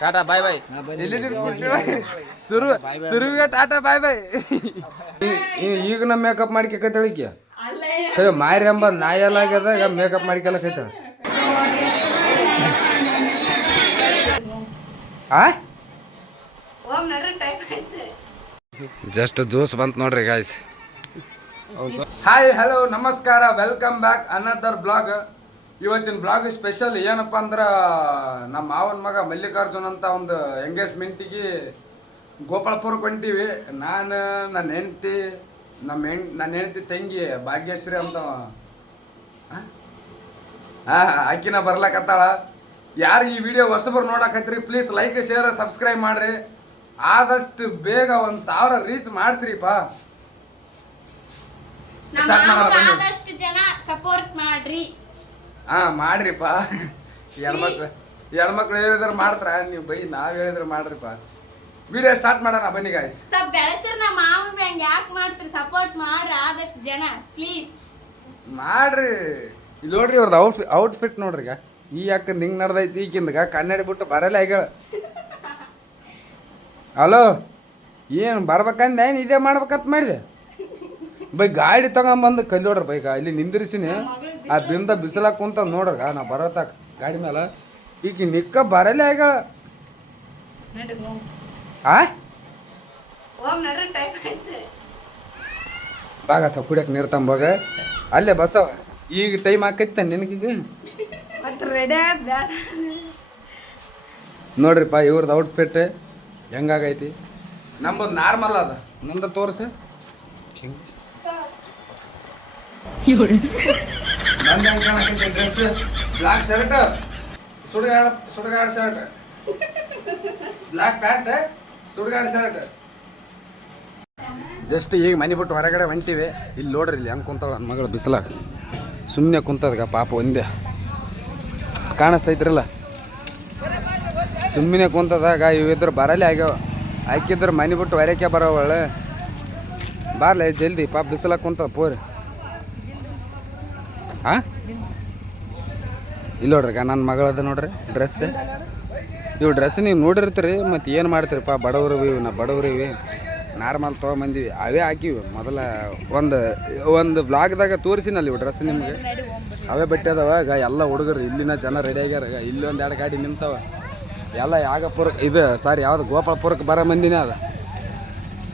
ಟಾಟಾ ಬಾಯ್ ಬಾಯ್ ಸುರುವಿಗೆ ಟಾಟಾ ಬಾಯ್ ಬಾಯ್. ಈಗ ನಮ್ಮ ಮೇಕಪ್ ಮಾಡಿಕೈತಳಿಕೆ ಮಾರಿ ಎಂಬ ನಾಯೆಲ್ಲ ಆಗ್ಯದ. ಈಗ ಮೇಕಪ್ ಮಾಡಿಕಲಕೈತ. ಜಸ್ಟ್ ಜ್ಯೂಸ್ ಬಂತು ನೋಡ್ರಿ ಗಾಯ್ಸ್. ಹಾಯ್ ಹಲೋ ನಮಸ್ಕಾರ, ವೆಲ್ಕಮ್ ಬ್ಯಾಕ್ ಅನದರ್ ಬ್ಲಾಗ್. ಇವತ್ತಿನ ಬ್ಲಾಗ್ ಸ್ಪೆಷಲ್ ಏನಪ್ಪ ಅಂದ್ರೆ ನಮ್ಮ ಮಾವನ ಮಗ ಮಲ್ಲಿಕಾರ್ಜುನ್ ಅಂತ ಒಂದು ಎಂಗೇಜ್ಮೆಂಟಿಗೆ ಗೋಪಾಳಪುರಕ್ಕೆ ಹೊಂಟೀವಿ. ನಾನು ನನ್ನ ಹೆಂಡತಿ ನನ್ನ ಹೆಂಡತಿ ತಂಗಿ ಭಾಗ್ಯಶ್ರೀ ಅಂತ ಆಕಿನ ಬರ್ಲಕತ್ತಾಳ. ಯಾರು ಈ ವಿಡಿಯೋ ಹೊಸಬರು ನೋಡಕತ್ರಿ ಪ್ಲೀಸ್ ಲೈಕ್ ಶೇರ್ ಸಬ್ಸ್ಕ್ರೈಬ್ ಮಾಡ್ರಿ. ಆದಷ್ಟು ಬೇಗ 1000 ರೀಚ್ ಮಾಡಿಸ್ರಿಪ್ಪ. ಆದಷ್ಟು ಜನ ಸಪೋರ್ಟ್ ಮಾಡ್ರಿ. ಮಾಡ್ರಿಪ್ಪ. ಹೆಣ್ಮಕ್ಳು ಹೇಳಿದ್ರೆ ಮಾಡ್ತಾರ, ನೀವು ಬೈ ನಾವ್ ಹೇಳಿದ್ರೆ ಮಾಡ್ರಿಪ್ಪ. ವಿಡಿಯೋ ಸ್ಟಾರ್ಟ್ ಮಾಡೋಣ ಬನ್ನಿ ಗಾಯ್ಸ್. ಸ್ವಲ್ಪ ಬೆಳೆಸ್ರ ನಮ್ಮ ಮಾವನ ಮ್ಯಾಂಗ್ ಯಾಕೆ ಮಾಡ್ತೀರಿ? ಸಪೋರ್ಟ್ ಮಾಡ್ರಿ ಆದಷ್ಟು ಜನ ಪ್ಲೀಸ್ ಮಾಡ್ರಿ. ಇಲ್ಲಿ ನೋಡ್ರಿ ಅವ್ರದ್ದು ಔಟ್ಫಿಟ್ ನೋಡ್ರಿ. ಈಗ ಈ ಯಾಕೆ ನಿಂಗೆ ನಡ್ದೈತಿ ಈಗಿಂದಗ ಕನ್ನಡಿ ಬಿಟ್ಟು ಬರಲ್ಲ ಈಗ. ಹಲೋ ಏನು ಬರ್ಬೇಕಂದ ಏನು ಇದೇ ಮಾಡ್ಬೇಕಂತ ಮಾಡಿದೆ ಬೈ. ಗಾಡಿ ತಗೊಂಬಂದು ಕಲ್ಲಿ ನೋಡ್ರಿ ಬೈಗ ಇಲ್ಲಿ ನಿಂದಿರಿಸಿನಿ. ಆ ಬಿಂದ ಬಿಸಿಲಾಕ ಕುಂತ ನೋಡ್ರಿ ನಾ ಬರತ್ತಾಕ ಗಾಡಿ ಮೇಲೆ. ಈಗ ನಿಕ್ಕ ಬರಲ್ಲ ಈಗ. ಬಾಗ ಸ ಕುಡಿಯಕ್ಕೆ ನೀರು ತಂಬಾಗ ಅಲ್ಲೇ ಬಸವ. ಈಗ ಟೈಮ್ ಆಕೈತ ನಿನಗೀಗ ನೋಡ್ರಿಪ್ಪ ಇವ್ರದ್ದು ಔಟ್ಫಿಟ್ ಹೆಂಗಾಗೈತಿ. ನಮ್ಮದು ನಾರ್ಮಲ್ ಅದ, ನಂದು ತೋರಿಸಿ. ಡ್ರೆಸ್ ಬ್ಲಾಕ್ ಶರ್ಟ್, ಸುಡುಗಾಡ್ ಶರ್ಟ್, ಬ್ಲಾಕ್ ಪ್ಯಾಂಟ್, ಸುಡುಗಾಡ್ ಶರ್ಟ್. ಜಸ್ಟ್ ಈಗ ಮನೆ ಬಿಟ್ಟು ಹೊರಗಡೆ ಹೊಂಟಿವಿ. ಇಲ್ಲಿ ನೋಡ್ರಿ ಇಲ್ಲಿ ಹೆಂಗೆ ಕುಂತಾಳ ನನ್ನ ಮಗಳು ಬಿಸಿಲಾಗ. ಸುಮ್ಮನೆ ಕುಂತದಗ ಪಾಪ ಒಂದೇ ಕಾಣಿಸ್ತೈತ್ರಲ್ಲ. ಸುಮ್ಮನೆ ಕುಂತದಾಗ ಇವಿದ್ರೆ ಬರಲ್ಲೇ ಆಗ್ಯಾವ. ಹಾಕಿದ್ರೆ ಮನೆ ಬಿಟ್ಟು ಹೊರಕ್ಕೆ ಬರೋವಳೆ. ಬಾರ್ಲೆ ಜಲ್ದಿ ಪಾಪ ಬಿಸಿಲಾಗ ಕುಂತದ ಪೋರಿ. ಇಲ್ಲಿ ನೋಡ್ರಿ ನನ್ನ ಮಗಳದ ನೋಡ್ರಿ ಡ್ರೆಸ್. ಇವು ಡ್ರೆಸ್ ನೀವು ನೋಡಿರ್ತೀರಿ, ಮತ್ತು ಏನು ಮಾಡ್ತೀರಿಪ್ಪ ಬಡವ್ರಿವಿ. ನಾ ಬಡವ್ರಿವಿ ನಾರ್ಮಲ್ ತೊಗೊಂಬಂದಿವಿ, ಅವೇ ಹಾಕಿವಿ. ಮೊದಲ ಒಂದು ಬ್ಲಾಗ್ದಾಗ ತೋರಿಸಿನಲ್ಲಿ ಇವು ಡ್ರೆಸ್ ನಿಮಗೆ. ಅವೇ ಬಟ್ಟೆ ಅದಾವ. ಈಗ ಎಲ್ಲ ಹುಡುಗರು ಇಲ್ಲಿನ ಜನ ರೆಡಿ ಆಗ್ಯಾರ. ಇಲ್ಲಿ 1-2 ಗಾಡಿ ನಿಂತಾವ. ಎಲ್ಲ ಯಾಗಪುರಕ್ಕೆ ಇದು ಸಾರಿ ಯಾವ್ದು ಗೋಪಾಳಪುರಕ್ಕೆ ಬರೋ ಮಂದಿನೇ ಅದ.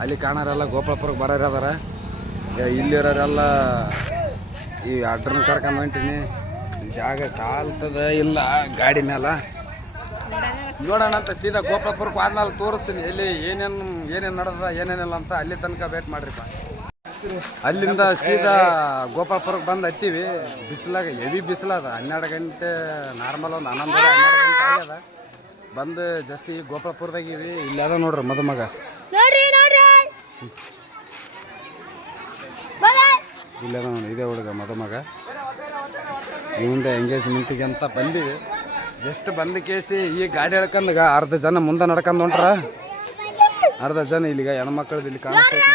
ಅಲ್ಲಿ ಕಾಣೋರೆಲ್ಲ ಗೋಪಾಳಪುರಕ್ಕೆ ಬರೋರು ಅದಾರ. ಇಲ್ಲಿರೋರೆಲ್ಲ ಈ ಅಡ್ರನ್ನ ಕರ್ಕೊಂಡು ಹೊಂಟೀನಿ. ಜಾಗ ಸಾಲ್ತದ ಇಲ್ಲ ಗಾಡಿ ಮೇಲೆ. ನೋಡೋಣ ಅಂತ ಸೀದಾ ಗೋಪಾಳಪುರಕ್ಕೆ ಆದ್ಮೇಲೆ ತೋರಿಸ್ತೀನಿ ಎಲ್ಲಿ ಏನೇನು ನಡೆದ ಏನೇನಿಲ್ಲ ಅಂತ. ಅಲ್ಲಿ ತನಕ ವೇಟ್ ಮಾಡ್ರಿಪ್ಪ. ಅಲ್ಲಿಂದ ಸೀದಾ ಗೋಪಾಳಪುರಕ್ಕೆ ಬಂದು ಹತ್ತೀವಿ. ಬಿಸಿಲಾಗ ಹೆವಿ ಬಿಸಿಲದ. 12 ಗಂಟೆ ನಾರ್ಮಲ್ ಒಂದು 11-12 ಗಂಟೆ ಆಗ್ಯದ. ಬಂದು ಜಸ್ಟ್ ಈಗ ಗೋಪಾಳಪುರದಾಗಿವಿ. ಇಲ್ಲಿ ಅದ ನೋಡ್ರಿ ಮದುಮಗ. ಇಲ್ಲದ ನೋಡಿ ಇದೇ ಹುಡುಗ ಮದುಮಗ. ಇವಂದ ಎಂಗೇಜ್ಮೆಂಟಿಗೆ ಅಂತ ಬಂದೀವಿ. ಜಸ್ಟ್ ಬಂದ ಕೇಸಿ ಈ ಗಾಡಿ ಹೇಳ್ಕಂದಾಗ ಅರ್ಧ ಜನ ಮುಂದೆ ನಡ್ಕೊಂಡು ಹೊಂಟ್ರ. ಅರ್ಧ ಜನ ಇಲ್ಲಿಗ ಹೆಣ್ಮಕ್ಳದ್ದು ಇಲ್ಲಿ ಕಾಣಿಸ್ತೈತಿ.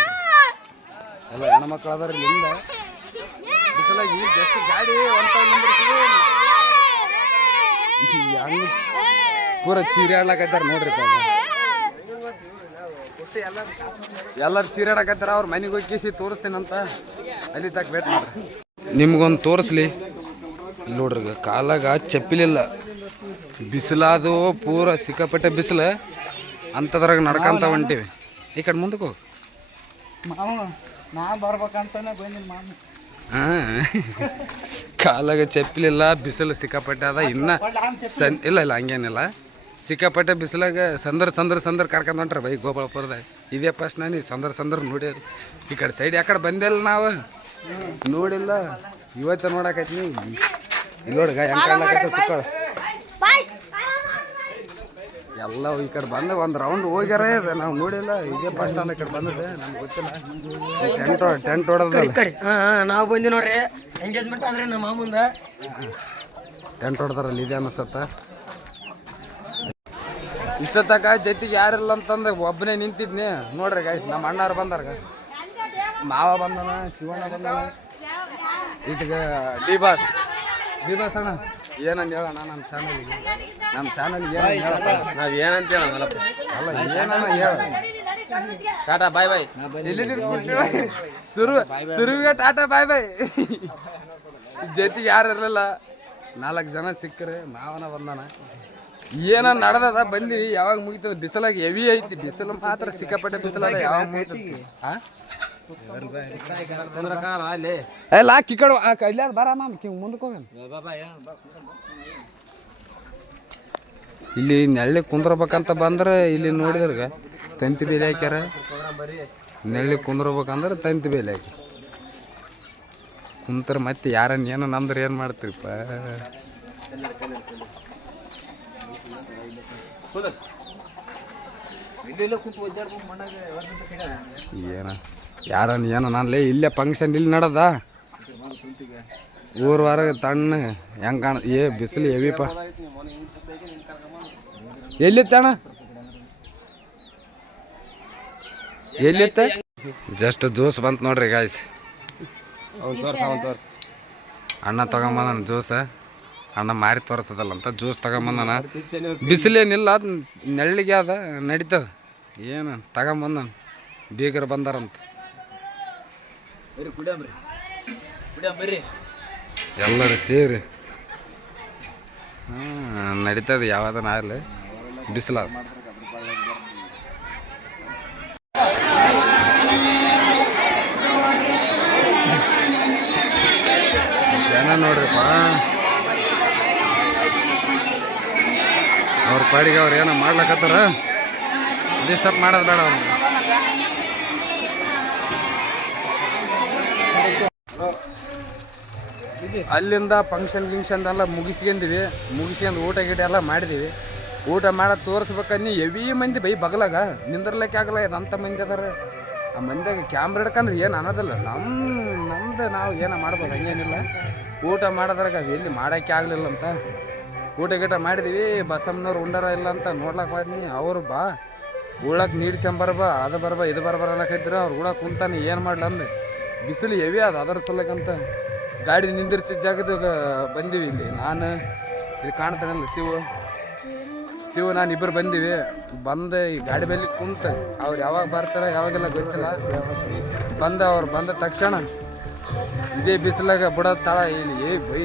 ಎಲ್ಲ ಹೆಣ್ಮಕ್ಳು ಅದಾರ ಇಲ್ಲಿಂದ. ಬಿಸಿಲಾಗಿ ಜಸ್ಟ್ ಗಾಡಿ ಹಂಗೆ ಪೂರ ಚೀರಾಡ್ಲಾಕತ್ತಾರ ನೋಡ್ರಿ. ಎಲ್ಲರೂ ಚೀರಾಡಕತ್ತಾರ. ಅವ್ರ ಮನೆಗೆ ಹೋಗಿ ಕೇಸಿ ತೋರಿಸ್ತೀನಂತ. ಅಲ್ಲಿ ತಕ್ಕ ವೇಟ್ ಮಾಡ್ರಿ. ನಿಮ್ಗೊಂದು ತೋರಿಸ್ಲಿ. ಇಲ್ಲಿ ನೋಡ್ರಿ ಕಾಲಾಗ ಚಪ್ಪಿಲಿಲ್ಲ. ಬಿಸಿಲಾದು ಪೂರ ಸಿಕ್ಕಾಪಟ್ಟೆ ಬಿಸಿಲು. ಅಂಥದ್ರಾಗ ನಡ್ಕೊಂತ ಹೊಂಟಿವಿ. ಈ ಕಡೆ ಮುಂದಕ್ಕೆ ಹೋಗಿ. ಕಾಲಾಗ ಚಪ್ಪಿಲಿಲ್ಲ, ಬಿಸಿಲು ಸಿಕ್ಕಾಪಟ್ಟೆ ಅದ. ಇನ್ನು ಇಲ್ಲ ಹಂಗೇನಿಲ್ಲ. ಸಿಕ್ಕಾಪಟ್ಟೆ ಬಿಸಿಲಾಗ ಸಂದ್ರ ಕರ್ಕೊಂಡ್ ಹೊಂಟ್ರ ಬೈ ಗೋಪಾಳಪುರದಾಗ. ಇದೇ ಫಸ್ಟ್ ನಾನು ಸಂದ್ರ ನೋಡಿ. ಈ ಕಡೆ ಸೈಡ್ ಯಾಕಡೆ ಬಂದಿಲ್ಲ ನಾವು, ನೋಡಿಲ್ಲ. ಇವತ್ತು ನೋಡಕೈತಿ. ಇಲ್ಲಿ ನೋಡ್ಗ ಹೆಂಗೆ ಕಾಣ್ಲಕತ್ತ ಚಿಕ್ಕಳ. ಎಲ್ಲ ಈ ಕಡೆ ಬಂದು ಒಂದು ರೌಂಡ್ ಹೋಗ್ಯಾರ. ನಾವು ನೋಡಿಲ್ಲ. ಇದೇ ಫಸ್ಟ್ ಈ ಕಡೆ ಬಂದದೆ. ನಮ್ಗೆ ಗೊತ್ತಿಲ್ಲ. ಟೆಂಟ್ ಹೊಡೆದ ನಾವು ಬಂದಿ ನೋಡ್ರಿ. ಎಂಗೇಜ್ಮೆಂಟ್ ಅಂದ್ರೆ ನಮ್ಮ ಮಾಮುಂದ ಟೆಂಟ್ ಹೊಡೆದಾರಲ್ಲಿ ಇದೆ ಅನ್ಸತ್ತ. ಇಷ್ಟೊತ್ತಕ ಜೊತೆಗೆ ಯಾರಿಲ್ಲ ಅಂತಂದು ಒಬ್ಬನೇ ನಿಂತಿದ್ನಿ ನೋಡ್ರಿ ಗಾಯ್ಸ್. ನಮ್ಮ ಅಣ್ಣಾರು ಬಂದಾರ. ಮಾವ ಬಂದನ, ಶಿವಣ್ಣ ಬಂದನ, ಇಟ್ಗ ಡಿ ಬಾಸ್ ಅಣ್ಣ ಏನಂತ ಹೇಳೋಣ ನಮ್ಮ ಚಾನಲ್ಗೆ ಏನಂತ ಹೇಳಪ್ಪ ನಾವ್ ಏನಂತ ಹೇಳೋಣಲ್ಲಪ್ಪ. ಅಲ್ಲ ಏನನ್ನ ಹೇಳ ಟಾಟಾ ಬಾಯ್ ಬಾಯ್. ಸುರುವಿಗೆ ಟಾಟಾ ಬಾಯ್ ಬಾಯ್. ಜೊತೆಗೆ ಯಾರು ಇರಲಿಲ್ಲ, 4 ಜನ ಸಿಕ್ಕರೆ ನಾವನ ಬಂದಾನ. ಏನ ನಡೆದದ ಬಂದಿವಿ. ಯಾವಾಗ ಮುಗಿತದ? ಬಿಸಿಲಾಗಿ ಹೆವಿ ಐತಿ. ಬಿಸಿಲು ಮಾತ್ರ ಸಿಕ್ಕಾಪಟ್ಟೆ ಬಿಸಿಲದ. ಯಾವಾಗ ಮುಗಿತದ? ಎಲ್ಲ ಈ ಕಡೆ ಕೈಲಾದ ಬರ ಮಾಮ್ ಮುಂದಕ್ಕೆ ಹೋಗಣ. ಇಲ್ಲಿ ನೆಳ್ಳಿ ಕುಂದ್ರಬೇಕಂತ ಬಂದ್ರೆ ಇಲ್ಲಿ ನೋಡಿದ್ರಾಗ ತಂತಿ ಬೇಲಿ ಹಾಕ್ಯಾರ. ನೆಳ್ಳಿ ಕುಂದ್ರಬೇಕಂದ್ರೆ ತಂತಿ ಬೇಲಿ ಹಾಕಿ ಕುಂತರ. ಮತ್ತೆ ಯಾರನ್ನ ಏನೋ ನಮ್ದ್ರೆ ಏನು ಮಾಡ್ತೀರಿಪ್ಪ? ಏನ ಯಾರನ್ನ ಏನೋ ನಾನ್ಲೇ ಇಲ್ಲೇ ಫಂಕ್ಷನ್ ಇಲ್ಲಿ ನಡದ ಊರ್ ವಾರ ತಣ್ಣ ಹೆಂಗ್ ಕಾಣ. ಬಿಸಿಲು ಹೆವಿಪ್ಪ. ಎಲ್ಲಿತ್ತಣ್ಣ? ಎಲ್ಲಿತ್ತ? ಜಸ್ಟ್ ಜ್ಯೂಸ್ ಬಂತು ನೋಡ್ರಿ ಗಾಯ್ಸ್. ಅಣ್ಣ ತಗೊಂಬಂದಾನ ಜ್ಯೂಸ್. ಅಣ್ಣ ಮಾರಿ ತೋರಿಸ್ತದಲ್ಲಂತ ಜ್ಯೂಸ್ ತಗೊಂಬಂದಾನ. ಬಿಸಿಲೇನಿಲ್ಲ, ನೆಳ್ಳಿಗೆ ಅದ, ನಡೀತದ. ಏನು ತಗೊಂಬಂದಾನ. ಬೀಗರು ಬಂದಾರಂತ. ಎಲ್ಲರೂ ಸೇರಿ ನಡೀತದ. ಯಾವ್ದನ ಆಗಲಿ, ಬಿಸಿಲ ಜನ ನೋಡ್ರಿಪ್ಪ. ಅವ್ರ ಪಾಡಿಗೆ ಅವ್ರು ಏನೋ ಮಾಡ್ಲಕತ್ತಾರ. ಡಿಸ್ಟರ್ಬ್ ಮಾಡೋದು ಬೇಡ ಅವ್ರಿಗೆ. ಅಲ್ಲಿಂದ ಫಂಕ್ಷನ್ ಎಲ್ಲ ಮುಗಿಸ್ಕೊಂಡ್ವಿ. ಊಟ ಗೀಟ ಎಲ್ಲ ಮಾಡಿದೀವಿ. ಊಟ ಮಾಡೋದು ತೋರಿಸ್ಬೇಕನ್ನಿ ಹೆವಿ ಮಂದಿ ಬೈ ಬಗಲಾಗ ನಿಂದಿರ್ಲಿಕ್ಕೆ ಆಗಲ್ಲ. ಇದಂಥ ಮಂದಿ ಅದಾರ. ಆ ಮಂದಿಯಾಗ ಕ್ಯಾಮ್ರಾ ಹಿಡ್ಕಂದ್ರೆ ಏನು ಅನ್ನೋದಿಲ್ಲ. ನಮ್ದು ನಾವು ಏನೋ ಮಾಡ್ಬೋದು, ಹಂಗೇನಿಲ್ಲ. ಊಟ ಮಾಡೋದ್ರಾಗ ಅದು ಎಲ್ಲಿ ಮಾಡೋಕ್ಕೆ ಆಗಲಿಲ್ಲ ಅಂತ ಊಟ ಗೀಟ ಮಾಡಿದೀವಿ. ಬಸಮ್ಮನವ್ರು ಉಂಡಾರ ಇಲ್ಲ ಅಂತ ನೋಡ್ಲಕ್ಕೆ ಹೋದ್ನಿ. ಅವರು ಬಾ ಉಳಕ್ಕೆ ನೀಡ್ಸಂಬರ್ಬಾ, ಅದು ಬರ್ಬಾ ಇದು ಬರ್ಬಾರ ಅನ್ನಕೈತ್ರ. ಅವ್ರು ಕೂಡ ಕುಂತಾನೆ ಏನು ಮಾಡ್ಲ ಅಂದು. ಬಿಸಿಲು ಹೆವಿ ಅದು. ಅದರ ಸಲಕ್ಕಂತ ಗಾಡಿ ನಿಂದಿರಿಸಿದ ಜಾಗದಾಗ ಬಂದೀವಿ. ಇಲ್ಲಿ ನಾನು ಇಲ್ಲಿ ಕಾಣ್ತಾನಲ್ಲ ಶಿವ ನಾನು ಇಬ್ಬರು ಬಂದೀವಿ. ಬಂದು ಈ ಗಾಡಿ ಮೇಲೆ ಕುಂತ ಅವ್ರು ಯಾವಾಗ ಬರ್ತಾರ ಯಾವಾಗೆಲ್ಲ ಗೊತ್ತಿಲ್ಲ. ಅವ್ರು ಬಂದ ತಕ್ಷಣ ಇದೇ ಬಿಸಿಲಾಗ ಬಿಡೋದು ತಾಳ ಇಲ್ಲಿ ಬೈ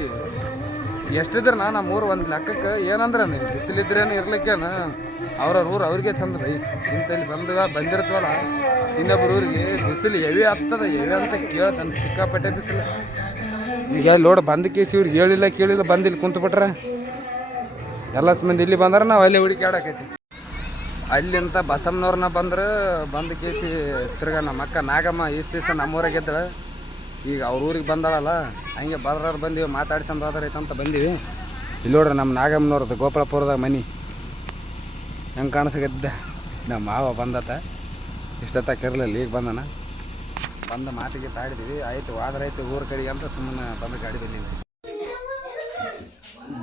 ಎಷ್ಟಿದ್ರೆ ನಮ್ಮ ಊರು ಒಂದು ಲೆಕ್ಕಕ್ಕೆ ಏನಂದ್ರೆ ಬಿಸಿಲಿದ್ರೇನು ಇರ್ಲಿಕ್ಕೇನು ಅವ್ರವ್ರ ಊರು ಅವ್ರಿಗೆ ಚಂದ ಬೈ. ಇಂತಲ್ಲಿ ಬಂದಿರ್ತವಲ್ಲ ಇನ್ನೊಬ್ರು ಊರಿಗೆ ಬಿಸಿಲು ಹೆವಿ ಆಗ್ತದ. ಹೆವಿ ಅಂತ ಕೇಳ್ತಾನೆ. ಸಿಕ್ಕಾಪಟ್ಟೆ ಬಿಸಿಲು. ಈಗ ಲೋಡ್ ಬಂದ ಕೇಸಿ ಇವ್ರಿಗೆ ಕೇಳಿಲ್ಲ ಬಂದು ಇಲ್ಲಿ ಕುಂತ್ಬಿಟ್ರೆ ಎಲ್ಲ ಮಂದಿ ಇಲ್ಲಿ ಬಂದ್ರೆ ನಾವು ಅಲ್ಲಿ ಹುಡುಕಾಡಕೈತಿ. ಅಲ್ಲಿಂತ ಬಸಮ್ಮನವ್ರನ್ನ ಬಂದ ಕೇಸಿ ತಿರ್ಗಾ ನಮ್ಮ ಅಕ್ಕ ನಾಗಮ್ಮ ಈಸ್ ದಿವಸ ನಮ್ಮೂರಾಗ ಇದ್ದಳ. ಈಗ ಅವ್ರ ಊರಿಗೆ ಬಂದಾಳಲ್ಲ, ಹಂಗೆ ಬದ್ರಾರು ಬಂದೀವಿ. ಮಾತಾಡ್ಸಂದು ಹೋದ್ರೈತಂತ ಬಂದೀವಿ. ಇಲ್ಲಿ ನೋಡ್ರಿ ನಮ್ಮ ನಾಗಮ್ಮನವ್ರದ್ದು ಗೋಪಾಳಪುರದಾಗ ಮನೆ ಹೆಂಗೆ ಕಾಣಿಸಕತ್ತಿದ್ದ. ನಮ್ಮ ಮಾವ ಬಂದತ. ಇಷ್ಟೊತ್ತಾಕಿರಲಿಲ್ಲ, ಈಗ ಬಂದನ. ಬಂದು ಮಾತಿಗೆ ತಾಡಿದ್ವಿ. ಆಯ್ತು ಹೋದ್ರಾಯ್ತು ಊರ ಕಡೆಗೆ ಅಂತ ಸುಮ್ಮನೆ ಬಂದು ಗಾಡಿ ಬಂದೀವಿ.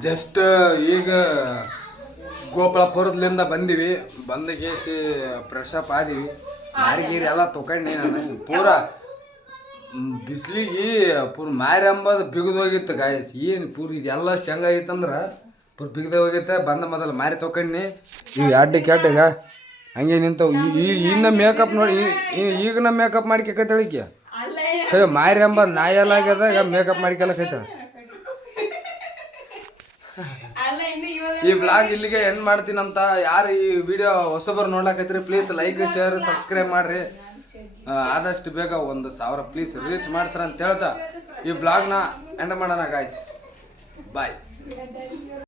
ಜಸ್ಟ್ ಈಗ ಗೋಪಾಳಪುರದಿಂದ ಬಂದೀವಿ. ಬಂದ ಕೇಸಿ ಫ್ರೆಶ್ ಅಪ್ ಆದೀವಿ. ಮಾರಿಗೀರಿ ಎಲ್ಲ ತೊಗೊಂಡು ನಾನು ಪೂರಾ ಬಿಸಿಲಿಗೆ ಮಾರಿ ಅಂಬದು ಬಿಗಿದು ಹೋಗಿತ್ತು ಗಾಯಸ್. ಏನು ಇದೆಲ್ಲ ಹೆಂಗಾಗಿತ್ತಂದ್ರೆ ಬಿಗದೆ ಹೋಗೈತೆ. ಬಂದ ಮೊದಲು ಮಾರಿ ತೊಗೊಂಡು ಇವು ಅಡ್ಡಗ ಹಂಗೆ ನಿಂತವು. ಇನ್ನು ಮೇಕಪ್ ನೋಡಿ, ಈಗ ನಮ್ಮ ಮೇಕಪ್ ಮಾಡ್ಕೈತಳಿಕೆ ಮಾರಿ ಅಂಬ ನಾಯೆಲ್ಲ ಆಗ್ಯದ. ಈಗ ಮೇಕಪ್ ಮಾಡ್ಕೊಳಕೈತ. ಈ ಬ್ಲಾಗ್ ಇಲ್ಲಿಗೆ ಎಂಡ್ ಮಾಡ್ತೀನಂತ. ಯಾರು ಈ ವಿಡಿಯೋ ಹೊಸಬರು ನೋಡ್ಲಾಕೈತ್ರಿ ಪ್ಲೀಸ್ ಲೈಕ್ ಶೇರ್ ಸಬ್ಸ್ಕ್ರೈಬ್ ಮಾಡ್ರಿ. ಆದಷ್ಟು ಬೇಗ 1,000 ಪ್ಲೀಸ್ ರೀಚ್ ಮಾಡ್ಸ್ರ ಅಂತ ಹೇಳ್ತಾ ಈ ಬ್ಲಾಗ್ನ ಎಂಡ್ ಮಾಡೋಣ ಗಾಯ್ಸ್. ಬಾಯ್.